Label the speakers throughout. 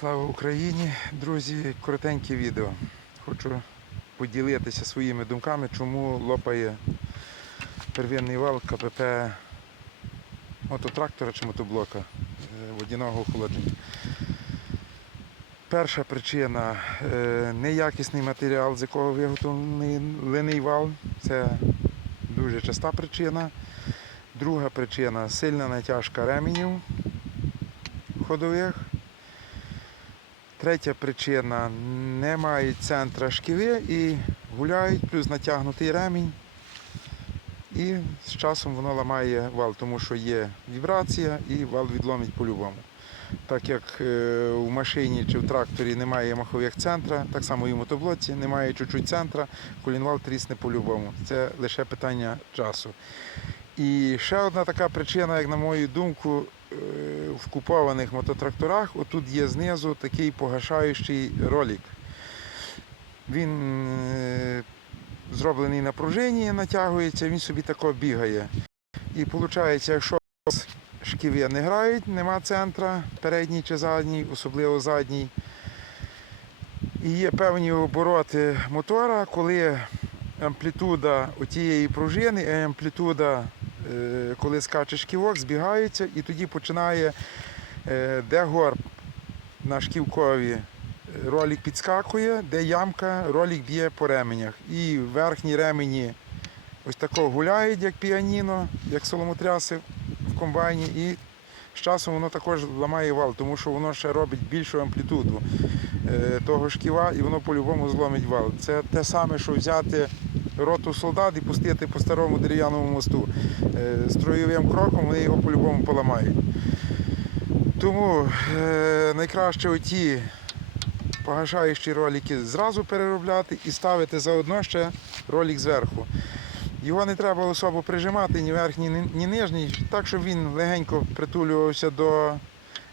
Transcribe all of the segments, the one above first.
Speaker 1: Слава Україні! Друзі, коротеньке відео. Хочу поділитися своїми думками, чому лопає первинний вал КПП мототрактора чи мотоблока е, водяного охолодження. Перша причина е, неякісний матеріал, з якого виготовлений линий вал. Це дуже часта причина. Друга причина сильна натяжка ременів ходових. Третя причина немає центра шківи і гуляють, плюс натягнутий ремінь. І з часом воно ламає вал, тому що є вібрація і вал відломить по-любому. Так як е, в машині чи в тракторі немає махових центра, так само і в мотоблоці немає чуть-чуть центра, колінвал трісне по-любому. Це лише питання часу. І ще одна така причина, як на мою думку, в купованих мототракторах, отут є знизу такий погашаючий ролик. Він е, зроблений на пружині, натягується, він собі тако бігає. І виходить, якщо шківи не грають, нема центра, передній чи задній, особливо задній. І є певні обороти мотора, коли амплітуда тієї пружини і амплітуда, е, коли скаче шківок, збігаються, і тоді починає, е, де горб на шківкові, е, ролик підскакує, де ямка, ролик б'є по ременях. І верхні ремені ось тако гуляють, як піаніно, як соломотряси в комбайні. І з часом воно також ламає вал, тому що воно ще робить більшу амплітуду е, того шківа і воно по-любому зломить вал. Це те саме, що взяти роту солдат і пустити по старому дерев'яному мосту. Е, Строєвим кроком вони його по-любому поламають. Тому е, найкраще оті погашаючі ролики зразу переробляти і ставити заодно ще ролик зверху. Його не треба особо прижимати ні верхній, ні- ні нижній, так щоб він легенько притулювався до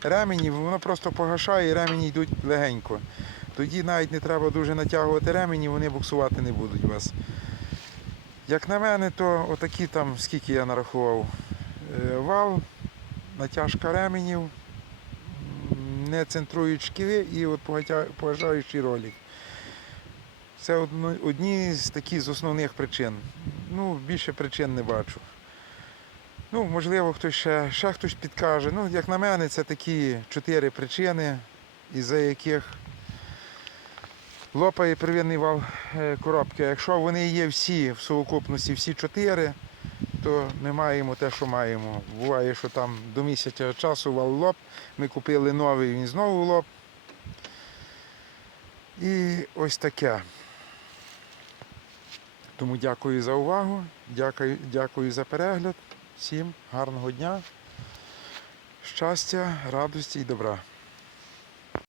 Speaker 1: ременів, воно просто погашає і ремені йдуть легенько. Тоді навіть не треба дуже натягувати ремені, вони буксувати не будуть вас. Як на мене, то отакі там, скільки я нарахував, е, вал, натяжка ременів, не центрують шківи і от погатя- ролик. Це одні з таких з основних причин. Ну, більше причин не бачу. Ну, можливо, хтось ще, ще хтось підкаже. Ну, як на мене, це такі чотири причини, із-за яких лопає первинний вал е, коробки. Якщо вони є всі в совокупності, всі чотири, то ми маємо те, що маємо. Буває, що там до місяця часу вал лоп, ми купили новий, він знову лоп. І ось таке. Тому дякую за увагу, дякую, дякую за перегляд. Всім гарного дня, щастя, радості і добра.